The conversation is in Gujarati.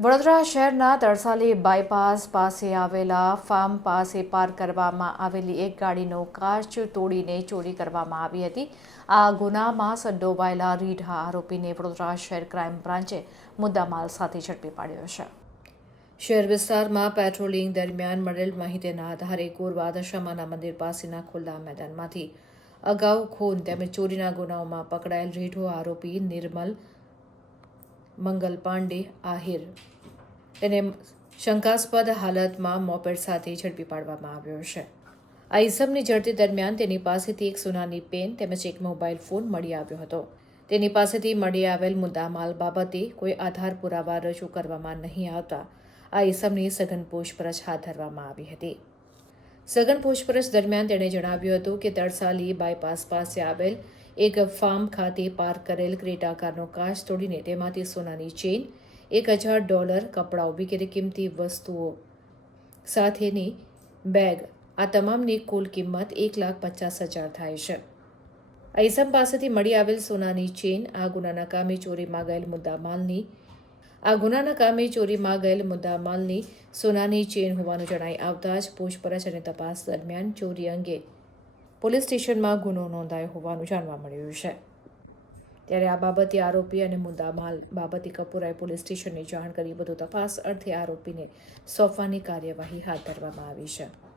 વડોદરા શહેરના તરસાલી બાયપાસ પાસે આવેલા ફાર્મ પાસે પાર્ક કરવામાં આવેલી એક ગાડીનો કાચ તોડીને ચોરી કરવામાં આવી હતી. આ ગુનામાં સંડોવાયેલા રીઢા આરોપીને વડોદરા શહેર ક્રાઇમ બ્રાન્ચે મુદ્દામાલ સાથે ઝડપી પાડ્યો છે. શહેર વિસ્તારમાં પેટ્રોલિંગ દરમિયાન મળેલ માહિતીના આધારે કોરવા દશામાના મંદિર પાસેના ખુલ્લા મેદાનમાંથી અગાઉ ખૂન તેમજ ચોરીના ગુનાઓમાં પકડાયેલ રીઢો આરોપી નિર્મલ મંગલ પાંડે, આહિર. તેને શંકાસ્પદ હાલતમાં મોપેડ સાથે ઝડપી પાડવામાં આવ્યો છે. આ ઇસમની ઝડપી દરમિયાન તેની પાસેથી એક સોનાની પેન તેમજ એક મોબાઈલ ફોન મળી આવ્યો હતો. તેની પાસેથી મળી આવેલ મુદ્દામાલ બાબતે કોઈ આધાર પુરાવા રજૂ કરવામાં નહીં આવતા આ ઇસમની સઘન પૂછપરછ હાથ ધરવામાં આવી હતી. સઘન પૂછપરછ દરમિયાન તેણે જણાવ્યું હતું કે તરસાલી બાયપાસ પાસે આવેલ એક ફાર્મ ખાતે પાર્ક કરેલ ક્રેટા કારનો કાચ તોડીને તેમાંથી સોનાની ચેન, એક હજાર ડોલર કપડાઓ વગેરે કિંમતી વસ્તુઓ સાથેની બેગ. આ તમામની કુલ કિંમત એક લાખ પચાસ હજાર થાય છે. ઐસમ પાસેથી મળી આવેલ સોનાની ચેન, આ ગુનાના કામે ચોરીમાં ગયેલ મુદ્દામાલની આ ગુનાના કામે ચોરીમાં ગયેલ મુદ્દામાલની સોનાની ચેન હોવાનું જણાઈ આવતા જ પૂછપરછ અને તપાસ દરમિયાન ચોરી અંગે પોલીસ સ્ટેશનમાં ગુનો નોંધાયો હોવાનું જાણવા મળ્યું છે. ત્યારે આ બાબતે આરોપી અને મુદ્દામાલ બાબતે કપૂરાએ પોલીસ સ્ટેશનને જાણ કરી. વધુ તપાસ અર્થે આરોપીને સોંપવાની કાર્યવાહી હાથ ધરવામાં આવી છે.